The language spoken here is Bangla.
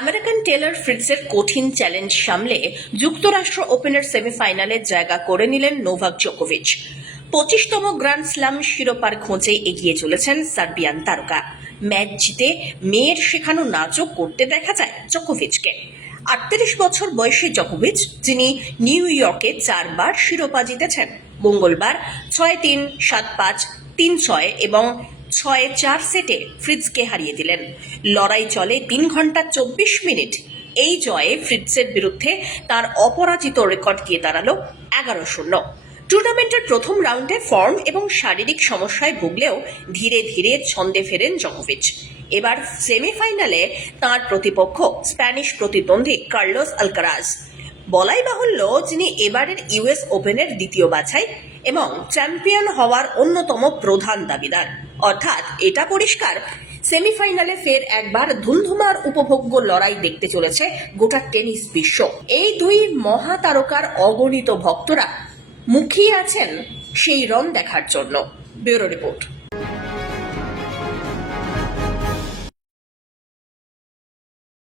আমেরিকান টেলর ফ্রিটসের কঠিন চ্যালেঞ্জ সামলে যুক্তরাষ্ট্র ওপেনের সেমিফাইনালে জায়গা করে নিলেন নোভাক জোকোভিচ। পঁচিশতম গ্র্যান্ড স্লাম শিরোপার খোঁজে এগিয়ে চলেছেন সার্বিয়ান তারকা। ম্যাচ জিতে মেয়ের শেখানো নাচও করতে দেখা যায় জোকোভিচকে। আটত্রিশ বছর বয়সী জকোভিচ, যিনি নিউ ইয়র্কে চারবার শিরোপা জিতেছেন। মঙ্গলবার ছয় তিন, সাত পাঁচ, তিন ছয় এবং ছয় চার সেটে ফ্রিজকে হারিয়ে দিলেন। লড়াই চলে তিন ঘণ্টা চব্বিশ মিনিট। এই জয়ে ফ্রিটসের বিরুদ্ধে তার অপরাজিত রেকর্ড গিয়ে দাঁড়াল এগারো শূন্য। টুর্নামেন্টের প্রথম রাউন্ডে ফর্ম এবং শারীরিক সমস্যায় ভুগলেও ধীরে ধীরে ছন্দে ফেরেন জকোভিচ। এবার সেমিফাইনালে তার প্রতিপক্ষ স্প্যানিশ প্রতিদ্বন্দ্বী কার্লোস আলকারাজ। বলাই বাহুল্য যিনি এবারের ইউএস ওপেনের দ্বিতীয় বাছাই এবং চ্যাম্পিয়ন হওয়ার অন্যতম প্রধান দাবিদার। অর্থাৎ এটা পরিষ্কার, সেমিফাইনালে ফের একবার ধুমধুমার উপভোগ্য লড়াই দেখতে চলেছে গোটা টেনিস বিশ্ব। এই দুই মহাতারকার অগণিত ভক্তরা মুখিয়ে আছেন সেই রং দেখার জন্য। Bureau report.